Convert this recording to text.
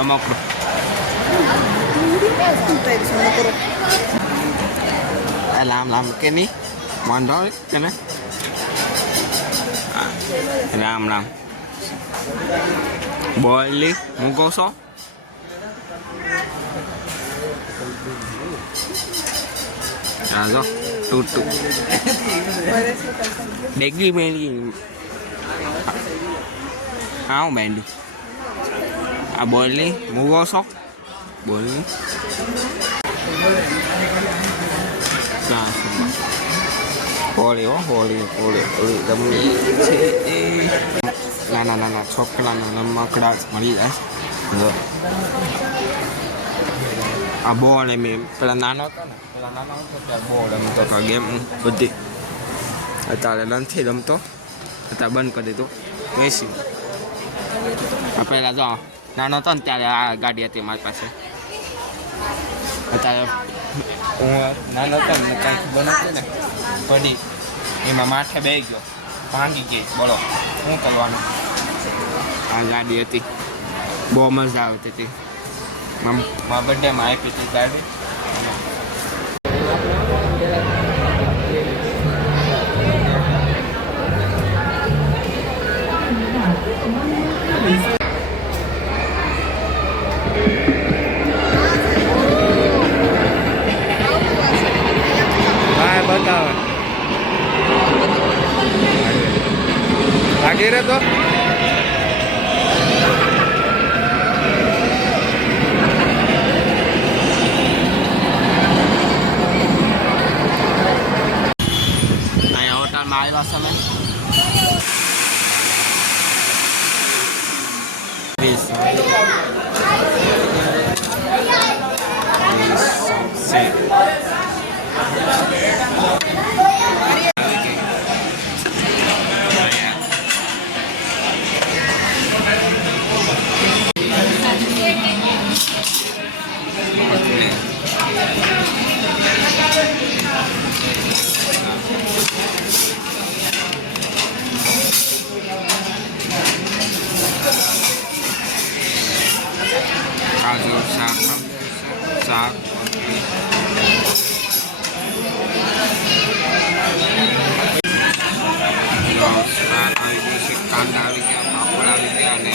રમકડું લામ કે નહીં વાંધો આવે કે ને રામ રામ બોલી મૂકો છો ચાલો ટૂટું ડેગી બેંડી હા હું બેંડી આ બોલી મૂકો છો બોલી હોળી હો હોળી હોળી હોળી રમવી છે એ નાના નાના છોકરાના રમકડા મળી જાય આ બોલ એમ પેલા નાનો હતો ને ત્યારે બોલ રમતો હતો ગેમ બધી અત્યારે નથી રમતો અત્યારે બંધ કરી દીધું વેસી આ પહેલાં જો નાનો હતો ને ત્યારે આ ગાડી હતી મારી પાસે અત્યારે હું નાનો હતો ને કંઈક બનતું ને પડી એમાં માથે બેસી ગયો ભાંગી ગઈ બોલો શું કરવાનું આ ગાડી હતી બહુ મજા આવતી હતી મારા બર્થડેમાં આપી હતી ગાડી બતાવે લાગી રે તો અહીંયા હોટલમાં આવ્યા સમય કાજુ શાક શાક કાંદા આવી ગયા પાપડ આવી ગયા અને